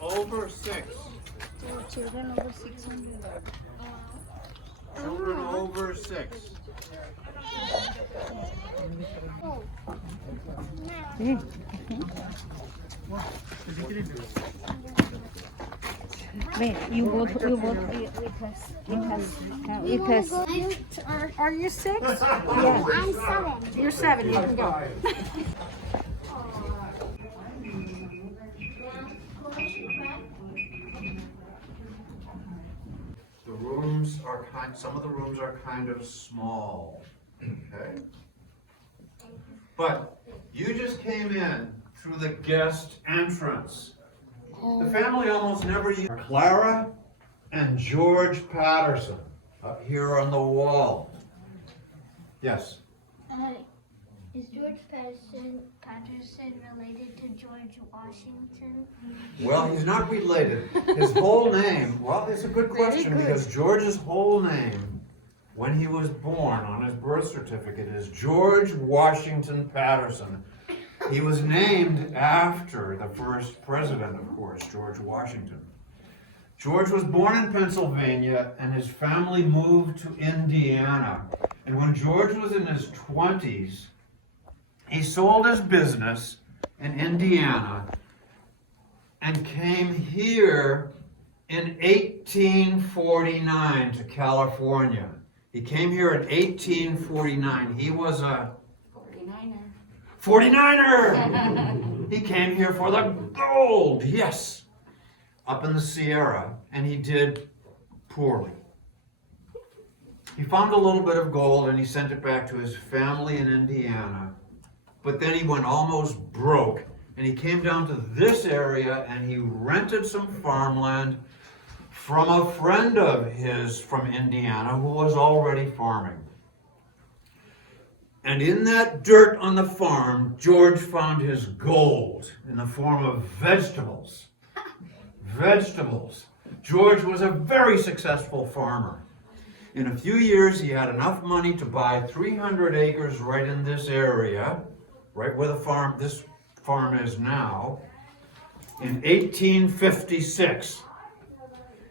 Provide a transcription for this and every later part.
Over 6. Children over 600. Children over 6. Wait, you both with us. Are you 6? Yeah. I'm 7. You're 7, you can go. The rooms are some of the rooms are kind of small, okay? But you just came in through the guest entrance. The family almost never used Clara and George Patterson up here on the wall. Yes. Is George Patterson related to George Washington? Well, he's not related. His whole name, well, it's a good question because George's whole name, when he was born on his birth certificate, is George Washington Patterson. He was named after the first president, of course, George Washington. George was born in Pennsylvania and his family moved to Indiana. And when George was in his 20s, he sold his business in Indiana and came here in 1849 to California. He came here in 1849. He was a 49er! He came here for the gold, yes, up in the Sierra, and he did poorly. He found a little bit of gold and he sent it back to his family in Indiana. But then he went almost broke and he came down to this area and he rented some farmland from a friend of his from Indiana who was already farming. And in that dirt on the farm, George found his gold in the form of vegetables. Vegetables. George was a very successful farmer. In a few years, he had enough money to buy 300 acres right in this area, right where this farm is now, in 1856.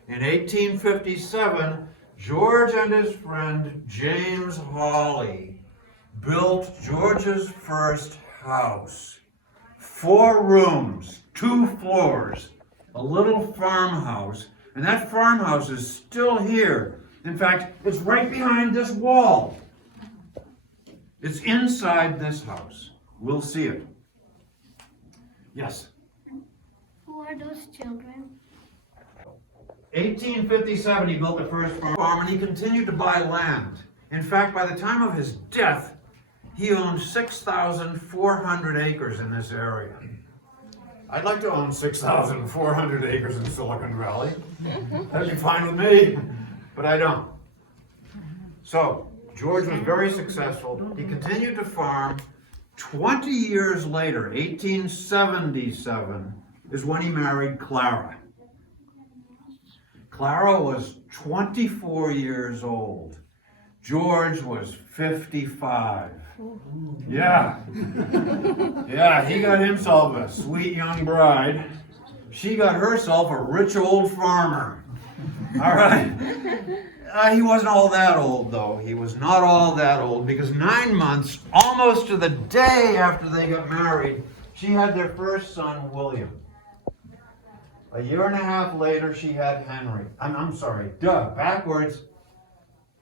In 1857, George and his friend James Hawley built George's first house. 4 rooms, 2 floors, a little farmhouse, and that farmhouse is still here. In fact, it's right behind this wall. It's inside this house. We'll see it. Yes? Who are those children? 1857, he built the first farm, and he continued to buy land. In fact, by the time of his death, he owned 6,400 acres in this area. I'd like to own 6,400 acres in Silicon Valley. That'd be fine with me, but I don't. So, George was very successful. He continued to farm. 20 years later, 1877, is when he married Clara. Clara was 24 years old. George was 55. Yeah. Yeah, he got himself a sweet young bride. She got herself a rich old farmer. All right. He wasn't all that old, though. He was not all that old because 9 months, almost to the day after they got married, she had their first son, William. A year and a half later, she had Henry. I'm sorry, backwards.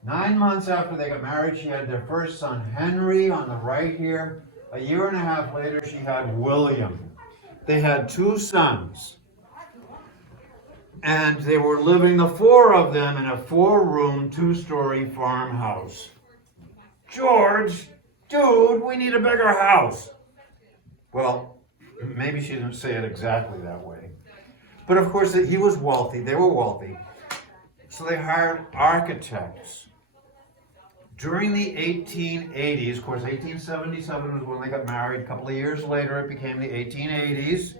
9 months after they got married, she had their first son, Henry, on the right here. A year and a half later, she had William. They had 2 sons. And they were living, the 4 of them, in a 4-room, 2-story farmhouse. George, dude, we need a bigger house. Well, maybe she didn't say it exactly that way. But of course, he was wealthy. They were wealthy. So they hired architects. During the 1880s, of course, 1877 was when they got married. A couple of years later, it became the 1880s.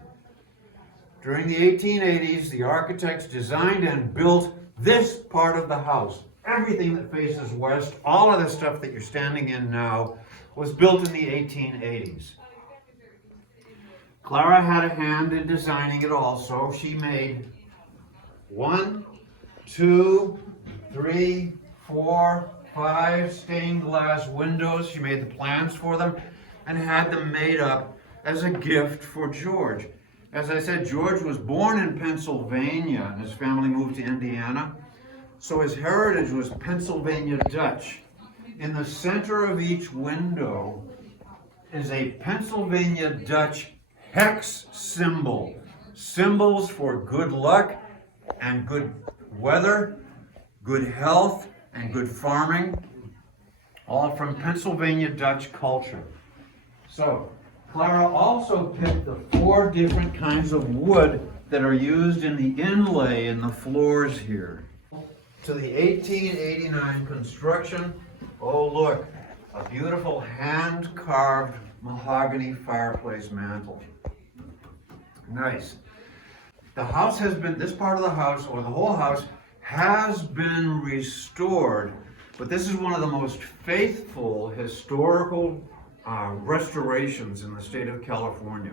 During the 1880s, the architects designed and built this part of the house. Everything that faces west, all of the stuff that you're standing in now, was built in the 1880s. Clara had a hand in designing it also. She made 1, 2, 3, 4, 5 stained glass windows. She made the plans for them and had them made up as a gift for George. As I said, George was born in Pennsylvania and his family moved to Indiana. So his heritage was Pennsylvania Dutch. In the center of each window is a Pennsylvania Dutch hex symbol. Symbols for good luck and good weather, good health and good farming, all from Pennsylvania Dutch culture. So Clara also picked the 4 different kinds of wood that are used in the inlay in the floors here. To the 1889 construction, oh look, a beautiful hand-carved mahogany fireplace mantel. Nice. The house has been, this part of the house, or the whole house, has been restored, but this is one of the most faithful historical restorations in the state of California.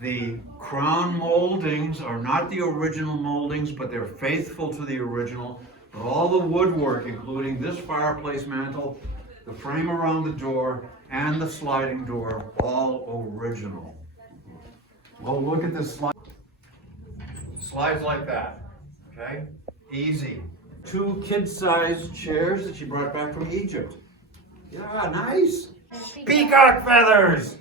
The crown moldings are not the original moldings, but they're faithful to the original. But all the woodwork, including this fireplace mantel, the frame around the door, and the sliding door, all original. Well, look at this slide. Slides like that, okay? Easy. 2 kid-sized chairs that she brought back from Egypt. Yeah, nice. Peacock feathers!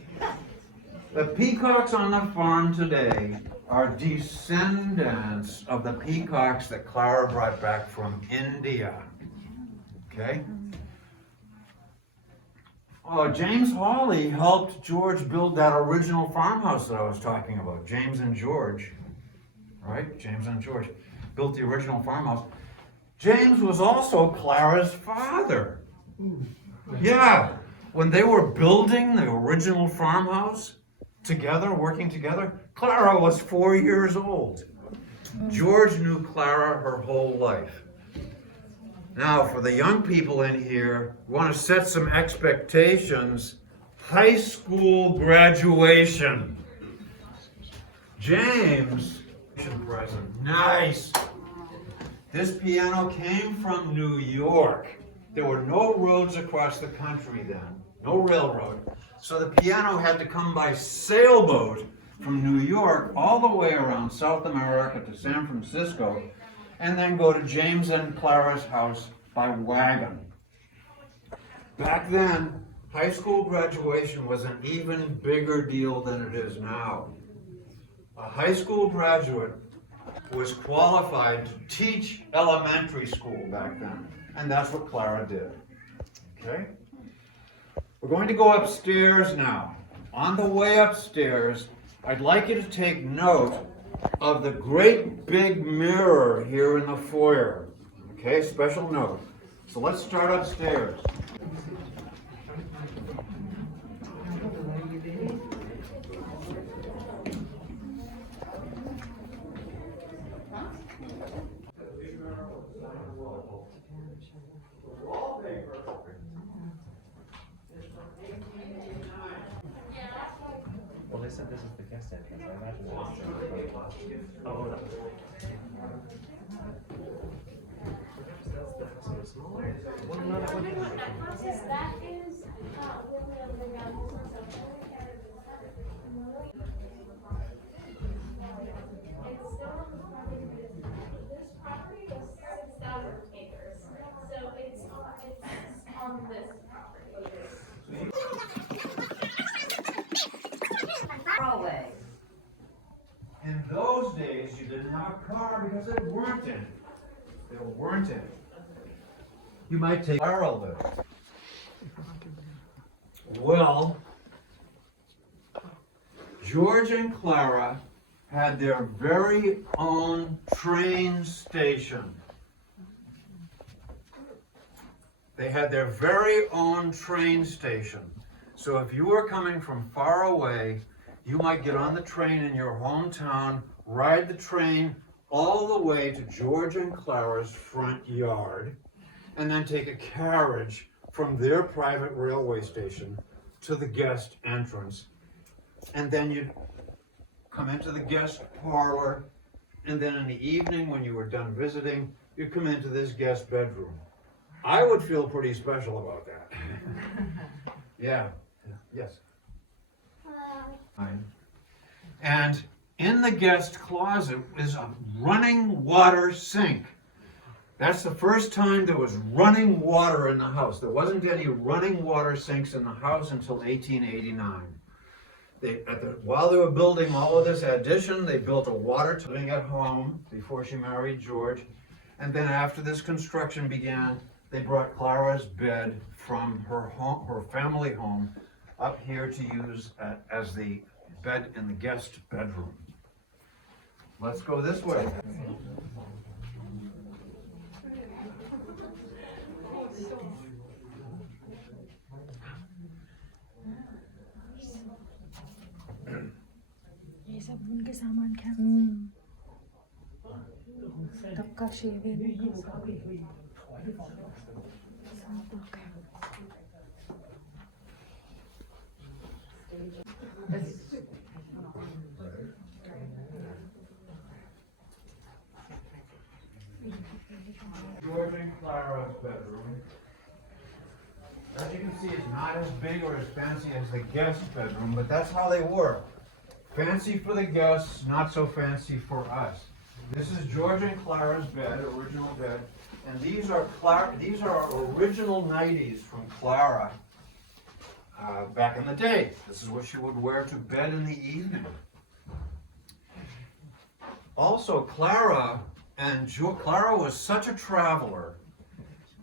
The peacocks on the farm today are descendants of the peacocks that Clara brought back from India. Okay? James Hawley helped George build that original farmhouse that I was talking about. James and George, right? James and George built the original farmhouse. James was also Clara's father. Yeah, when they were building the original farmhouse together, working together, Clara was 4 years old. George knew Clara her whole life. Now, for the young people in here, we want to set some expectations. High school graduation. James, present. Nice. This piano came from New York. There were no roads across the country then, no railroad. So the piano had to come by sailboat from New York all the way around South America to San Francisco, and then go to James and Clara's house by wagon. Back then, high school graduation was an even bigger deal than it is now. A high school graduate was qualified to teach elementary school back then, and that's what Clara did. Okay? We're going to go upstairs now. On the way upstairs, I'd like you to take note of the great big mirror here in the foyer. Okay, special note. So let's start upstairs. Well, they said this is the guest entrance. I imagine it's oh, no. In those days, you didn't have a car because there weren't any. There weren't any. You might take Clara lived. Well, George and Clara had their very own train station. They had their very own train station. So if you were coming from far away, you might get on the train in your hometown, ride the train all the way to George and Clara's front yard, and then take a carriage from their private railway station to the guest entrance. And then you'd come into the guest parlor, and then in the evening when you were done visiting, you'd come into this guest bedroom. I would feel pretty special about that. Yeah, yes. And in the guest closet is a running water sink. That's the first time there was running water in the house. There wasn't any running water sinks in the house until 1889. While they were building all of this addition, they built a water living at home before she married George. And then after this construction began, they brought Clara's bed from her home, her family home, up here to use as the bed in the guest bedroom. Let's go this way. ये सब उनके सामान क्या तब का shaving George and Clara's bedroom. As you can see, it's not as big or as fancy as the guest bedroom, but that's how they were. Fancy for the guests, not so fancy for us. This is George and Clara's bed, original bed, and these are original nighties from Clara back in the day. This is what she would wear to bed in the evening. Also, Clara was such a traveler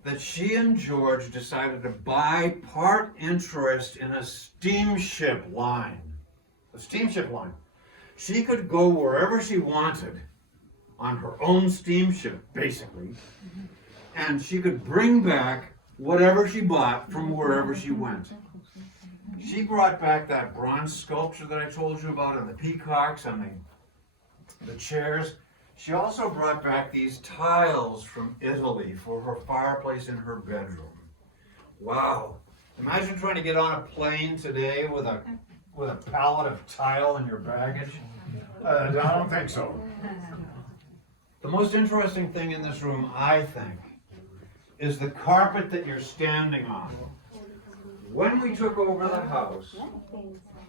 that she and George decided to buy part interest in a steamship line. A steamship line. She could go wherever she wanted on her own steamship, basically, and she could bring back whatever she bought from wherever she went. She brought back that bronze sculpture that I told you about, and the peacocks and the chairs. She also brought back these tiles from Italy for her fireplace in her bedroom. Wow. Imagine trying to get on a plane today with a pallet of tile in your baggage. I don't think so. The most interesting thing in this room, I think, is the carpet that you're standing on. When we took over the house,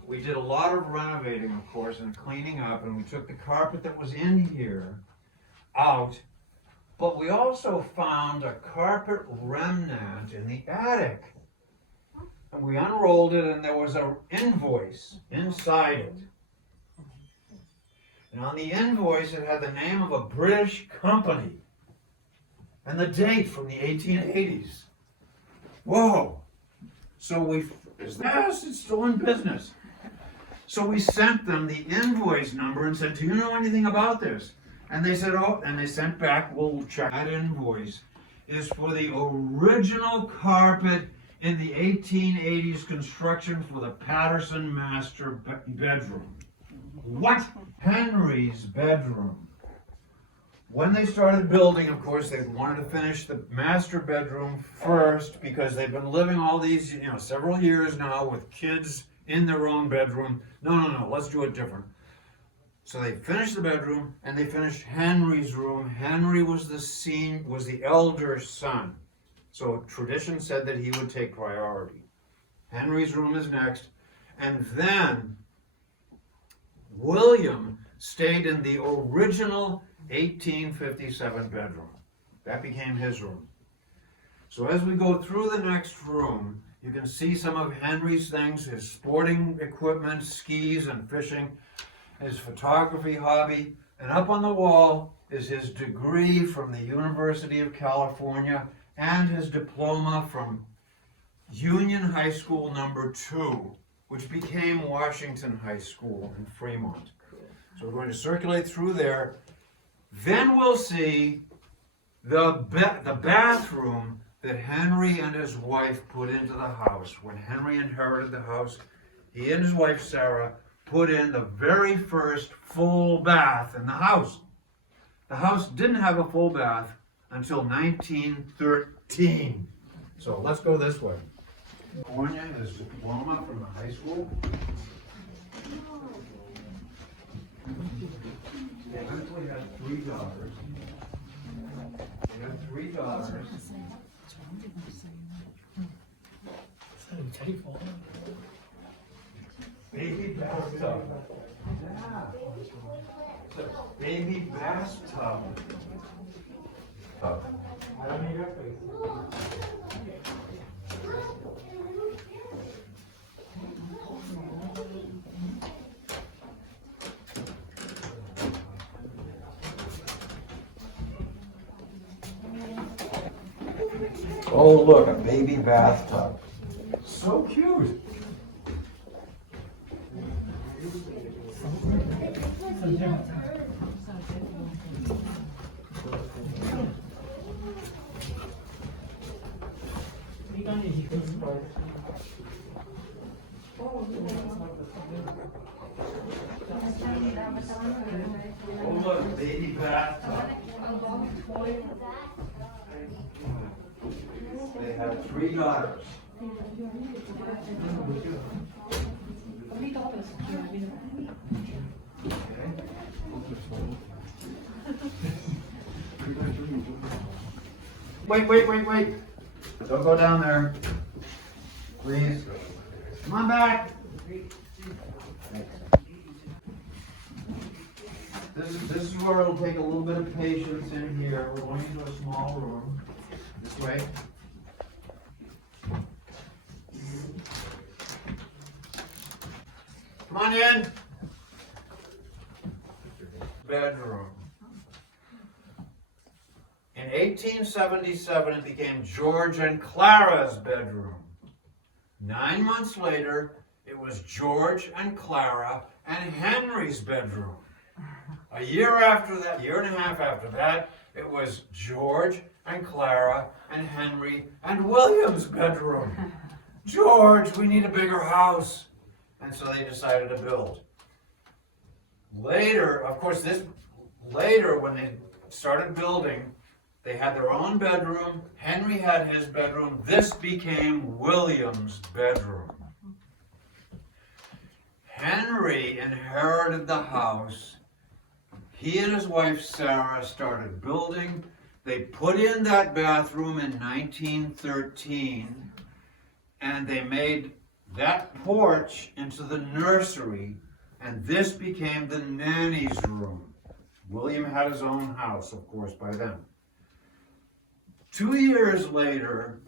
we did a lot of renovating, of course, and cleaning up, and we took the carpet that was in here out, but we also found a carpet remnant in the attic. And we unrolled it, and there was an invoice inside it. And on the invoice, it had the name of a British company and the date from the 1880s. Whoa! So yes, it's still in business. So we sent them the invoice number and said, do you know anything about this? And they said, oh, and they sent back, we'll check. That invoice is for the original carpet in the 1880s construction for the Patterson master bedroom. What? Henry's bedroom. When they started building, of course, they wanted to finish the master bedroom first because they've been living all these, several years now with kids in their own bedroom. No, let's do it different. So they finished the bedroom and they finished Henry's room. Henry was the elder son. So tradition said that he would take priority. Henry's room is next. And then William stayed in the original 1857 bedroom. That became his room. So as we go through the next room, you can see some of Henry's things, his sporting equipment, skis and fishing, his photography hobby, and up on the wall is his degree from the University of California and his diploma from Union High School No. 2, which became Washington High School in Fremont. So we're going to circulate through there. Then we'll see the bathroom that Henry and his wife put into the house. When Henry inherited the house, he and his wife Sarah put in the very first full bath in the house. The house didn't have a full bath until 1913. So let's go this way. California is diploma from the high school. They actually had 3 daughters. They had 3 daughters. Baby bathtub. Yeah. It's a baby bathtub. Oh, look, a baby bathtub. So cute. Oh, look, baby bathtub. They had 3 daughters. Wait. Don't go down there. Please. Come on back. This is where it'll take a little bit of patience in here. We're going into a small room. This way. Come on in. Bedroom. In 1877, it became George and Clara's bedroom. 9 months later, it was George and Clara and Henry's bedroom. A year after that, year and a half after that, it was George and Clara and Henry and William's bedroom. George, we need a bigger house. And so they decided to build. Later, of course, later when they started building, they had their own bedroom. Henry had his bedroom. This became William's bedroom. Henry inherited the house. He and his wife Sarah started building. They put in that bathroom in 1913, and they made that porch into the nursery, and this became the nanny's room. William had his own house, of course, by then. 2 years later,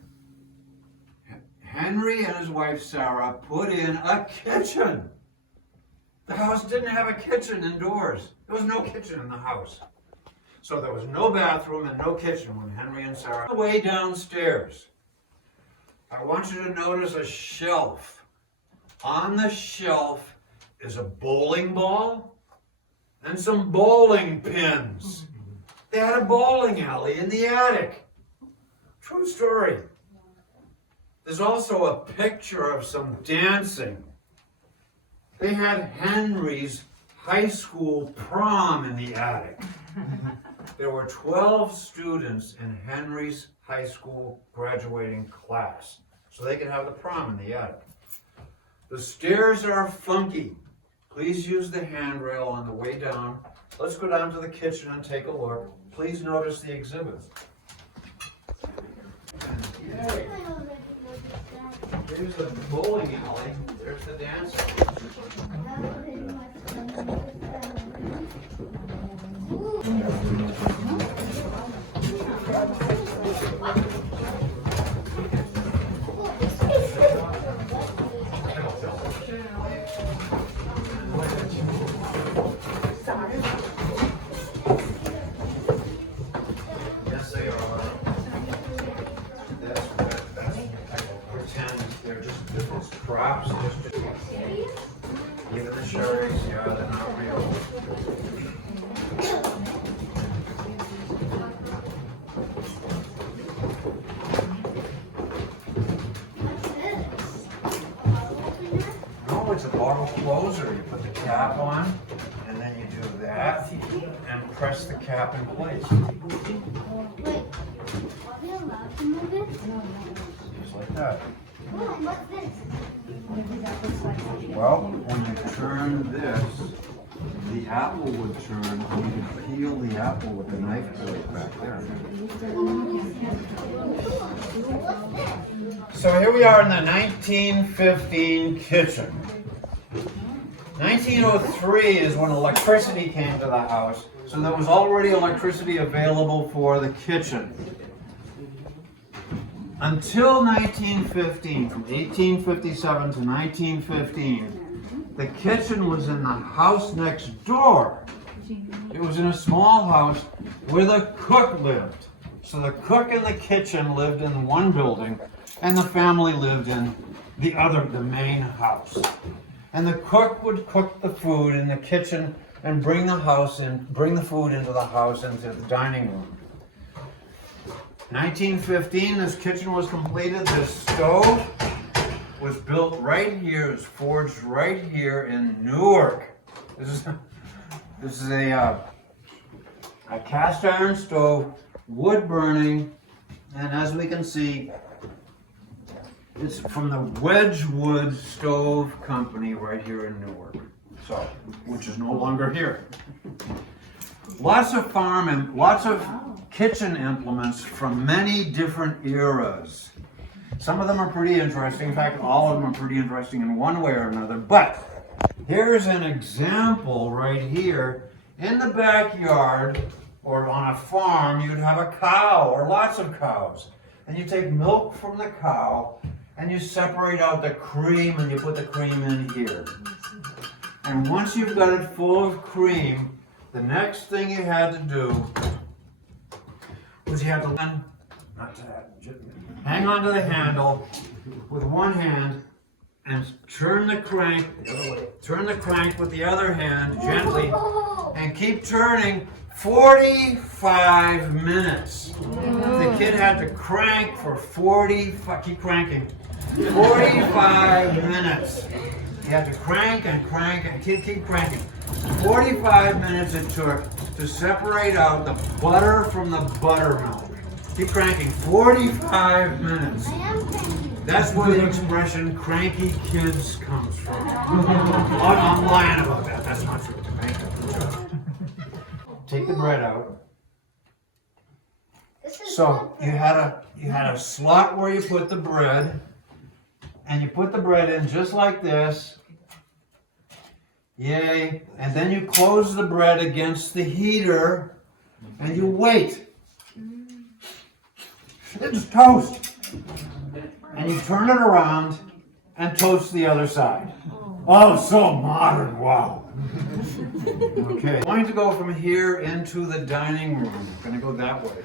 Henry and his wife Sarah put in a kitchen. The house didn't have a kitchen indoors. There was no kitchen in the house. So there was no bathroom and no kitchen when Henry and Sarah were way downstairs. I want you to notice a shelf. On the shelf is a bowling ball and some bowling pins. They had a bowling alley in the attic. True story. There's also a picture of some dancing. They had Henry's high school prom in the attic. There were 12 students in Henry's high school graduating class, so they could have the prom in the attic. The stairs are funky. Please use the handrail on the way down. Let's go down to the kitchen and take a look. Please notice the exhibits. Okay. There's the bowling alley. There's the dance. Yes, they are. Pretend they're just different props. Even the sharks, yeah, they're not real. No, it's a bottle closer. You put the cap on, and then you do that, and press the cap in place. Wait, are we allowed to move it? just like that. Mom, what's this? Well, when you turn this, the apple would turn, and you can peel the apple with the knife blade back there. So here we are in the 1915 kitchen. 1903 is when electricity came to the house, so there was already electricity available for the kitchen. Until 1915, from 1857 to 1915, the kitchen was in the house next door. It was in a small house where the cook lived. So the cook and the kitchen lived in one building, and the family lived in the main house. And the cook would cook the food in the kitchen and bring the food into the house, into the dining room. 1915, this kitchen was completed. This stove was built right here, it was forged right here in Newark. This is a cast iron stove, wood burning, and as we can see, it's from the Wedgwood Stove Company right here in Newark, so which is no longer here. Lots of lots of kitchen implements from many different eras. Some of them are pretty interesting. In fact, all of them are pretty interesting in one way or another. But here's an example right here. In the backyard or on a farm, you'd have a cow or lots of cows. And you take milk from the cow and you separate out the cream and you put the cream in here. And once you've got it full of cream, the next thing you had to do was you had to hang onto the handle with one hand and turn the crank with the other hand gently and keep turning 45 minutes. The kid had to crank for keep cranking, 45 minutes. You had to crank and crank and keep cranking. 45 minutes it took to separate out the butter from the buttermilk. Keep cranking, 45 minutes. That's where the expression cranky kids comes from. I'm lying about that, that's not true. Take the bread out. So you had a slot where you put the bread, and you put the bread in just like this. Yay. And then you close the bread against the heater and you wait. It's toast. And you turn it around and toast the other side. Oh, so modern, wow. Okay, I'm going to go from here into the dining room. I'm going to go that way.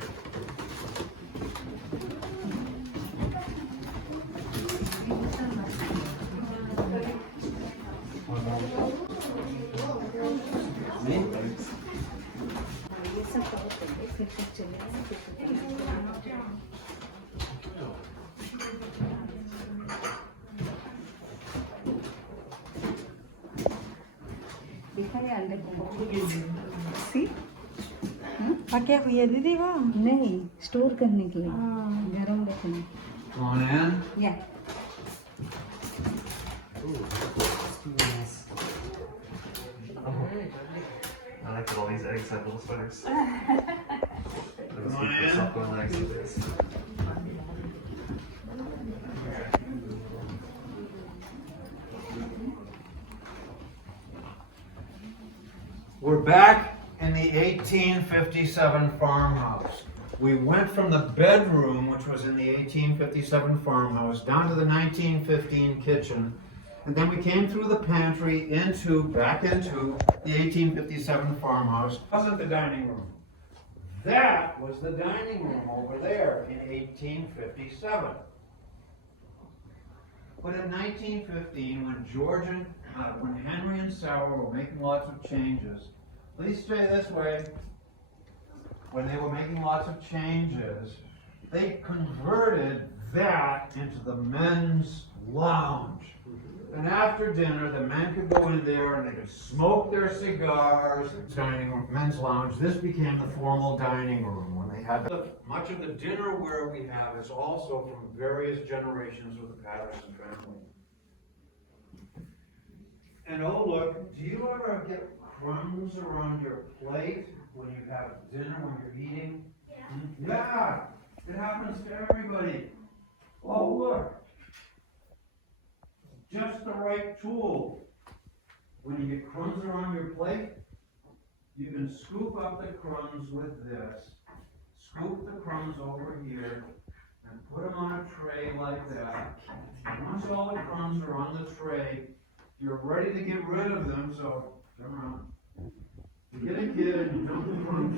क्या हुई है दीदी वो नहीं store करने के लिए गरम रखना Come on in. या I like that all these eggs have little sweaters. Come on in. Soft-boiled eggs with this. We're back in the 1857 farmhouse. We went from the bedroom, which was in the 1857 farmhouse, down to the 1915 kitchen, and then we came through the pantry back into the 1857 farmhouse. That wasn't the dining room. That was the dining room over there in 1857. But in 1915, when Henry and Sarah were making lots of changes, please stay this way. When they were making lots of changes, they converted that into the men's lounge. And after dinner, the men could go in there and they could smoke their cigars. Dining room, men's lounge. This became the formal dining room when they had much of the dinnerware we have is also from various generations of the Patterson family. And oh look, do you ever get crumbs around your plate when you have dinner, when you're eating? Yeah, it happens to everybody. Oh look. Just the right tool. When you get crumbs around your plate, you can scoop up the crumbs with this. Scoop the crumbs over here and put them on a tray like that. And once all the crumbs are on the tray, you're ready to get rid of them, so turn around. You get a kid and you dump the crumbs.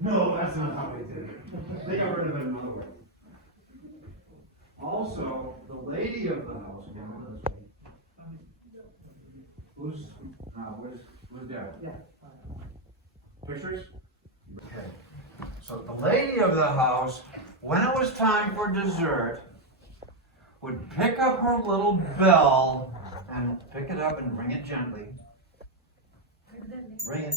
No, that's not how they did it. They got rid of it another way. Also, the lady of the house, who's Dad? Yeah. Pictures? Okay. So the lady of the house, when it was time for dessert, would pick up her little bell and pick it up and ring it gently. Ring it.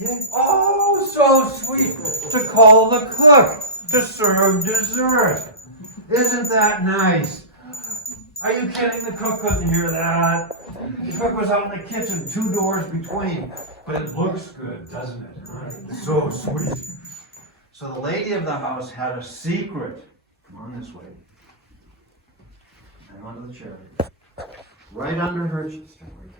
Yeah. Oh, so sweet to call the cook to serve dessert. Isn't that nice? Are you kidding? The cook couldn't hear that. The cook was out in the kitchen, 2 doors between. But it looks good, doesn't it? So sweet. So the lady of the house had a secret. Come on this way. Hang on to the chair. Right under her chin. Right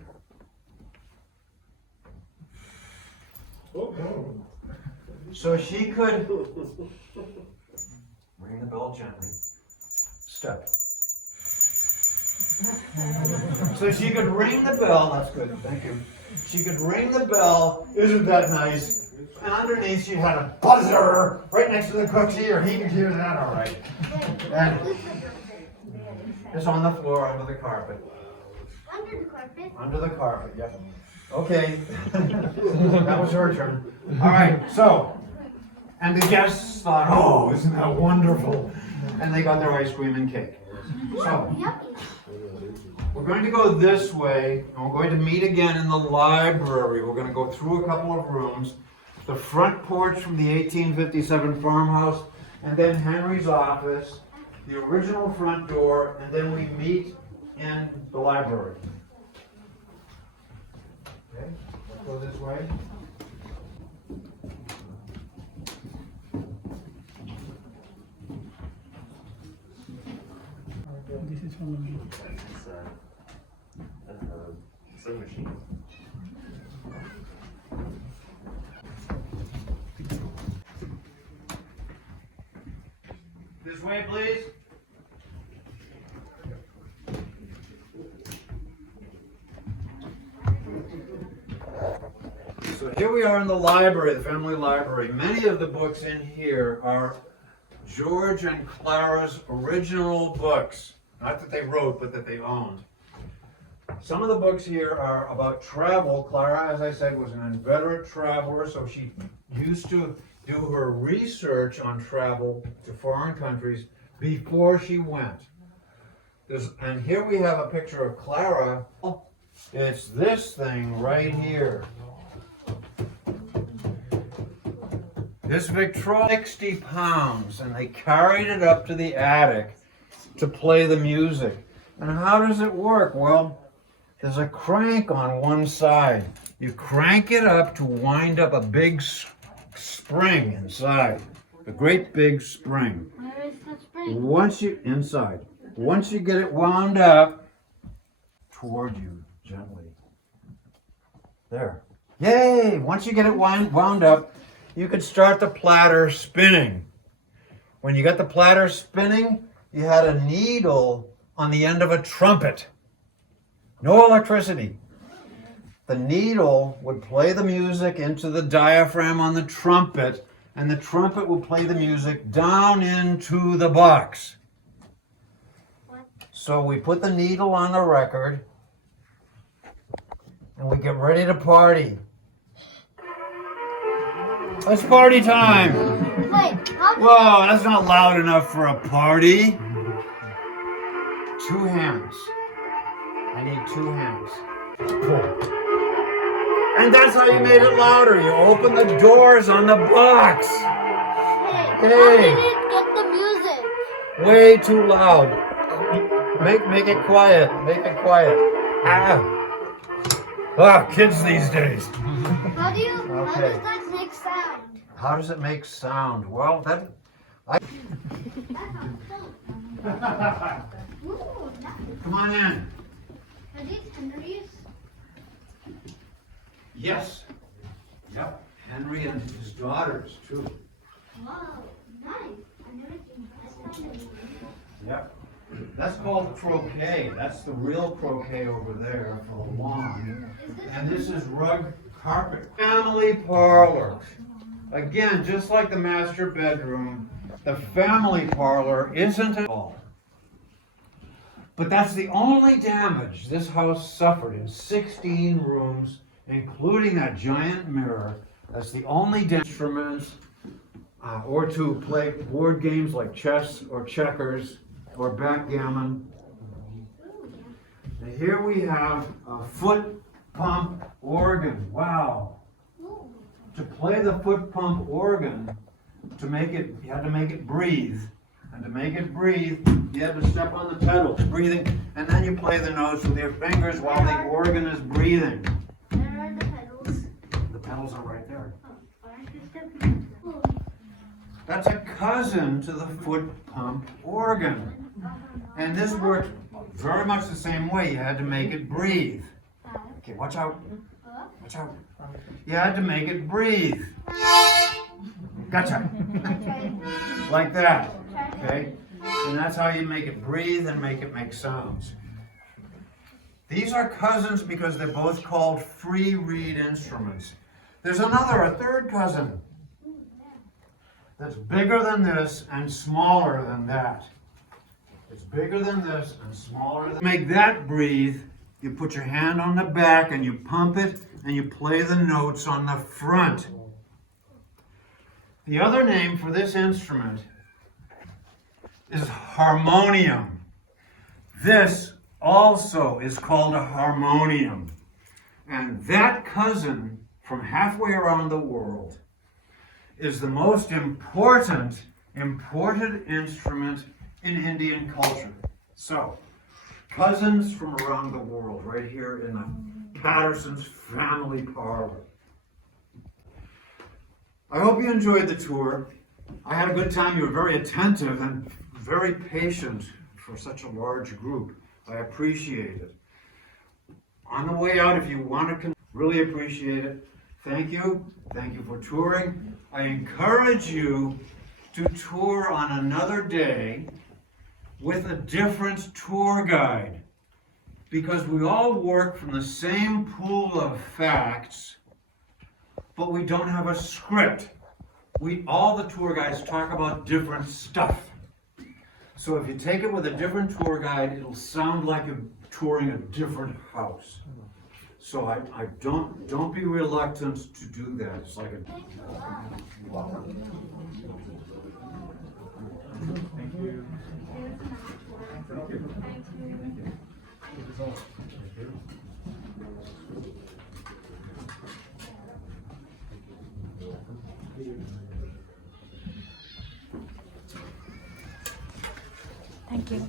there. Oh. So she could ring the bell gently. Step. So she could ring the bell. That's good. Thank you. She could ring the bell. Isn't that nice? And underneath she had a buzzer right next to the cook's ear. He could hear that all right. And it's on the floor under the carpet. Under the carpet? Under the carpet, yeah. Okay. That was her turn. All right, so, and the guests thought, oh, isn't that wonderful? And they got their ice cream and cake. So, we're going to go this way, and we're going to meet again in the library. We're going to go through a couple of rooms. The front porch from the 1857 farmhouse, and then Henry's office, the original front door, and then we meet in the library. Okay, let's go this way. This is from me. That's sewing machine. This way, please. So here we are in the library, the family library. Many of the books in here are George and Clara's original books. Not that they wrote, but that they owned. Some of the books here are about travel. Clara, as I said, was an inveterate traveler, so she used to do her research on travel to foreign countries before she went. And here we have a picture of Clara. It's this thing right here. This Victrola, 60 pounds, and they carried it up to the attic to play the music. And how does it work? Well, there's a crank on one side. You crank it up to wind up a big spring inside. A great big spring. Where is the spring? Once you get it wound up, toward you gently. There. Yay! Once you get it wound up, you could start the platter spinning. When you got the platter spinning, you had a needle on the end of a trumpet. No electricity. The needle would play the music into the diaphragm on the trumpet, and the trumpet would play the music down into the box. So we put the needle on the record, and we get ready to party. It's party time! Wait, how Whoa, that's not loud enough for a party. 2 hands. I need 2 hands. Pull. And that's how you made it louder. You open the doors on the box. How Hey. did it get the music? Way too loud. Make it quiet. Make it quiet. Kids these days. How Okay. does that make sound? How does it make sound? Well, that Ooh, nice. come on in. Are these Henry's? Yes. Yep. Henry and his daughters too. Wow, nice. I never seen that. Yep. That's called croquet. That's the real croquet over there for the lawn. And this is rug carpet. Family parlor. Again, just like the master bedroom, the family parlor isn't at all. But that's the only damage this house suffered in 16 rooms, including that giant mirror. That's the only instruments, or to play board games like chess or checkers or backgammon. And here we have a foot pump organ. Wow. To play the foot pump organ, to make it, you had to make it breathe. And to make it breathe, you had to step on the pedals, breathing, and then you play the notes with your fingers while the organ is breathing. Where are the pedals? The pedals are right there. Oh, aren't you stepping? Oh. That's a cousin to the foot pump organ. And this worked very much the same way. You had to make it breathe. Okay, watch out. Watch out. You had to make it breathe. Gotcha. Like that. Okay? And that's how you make it breathe and make it make sounds. These are cousins because they're both called free reed instruments. There's a third cousin, that's bigger than this and smaller than that. It's bigger than this and smaller than. To make that breathe, you put your hand on the back and you pump it and you play the notes on the front. The other name for this instrument is harmonium. This also is called a harmonium. And that cousin from halfway around the world is the most important imported instrument in Indian culture. So, cousins from around the world, right here in the Patterson's family parlor. I hope you enjoyed the tour. I had a good time. You were very attentive and very patient for such a large group. I appreciate it. On the way out, if you want to, really appreciate it. Thank you. Thank you for touring. I encourage you to tour on another day with a different tour guide, because we all work from the same pool of facts, but we don't have a script. All the tour guides talk about different stuff. So if you take it with a different tour guide, it'll sound like you're touring a different house. So I don't be reluctant to do that. It's like a. Thank you. Thank you.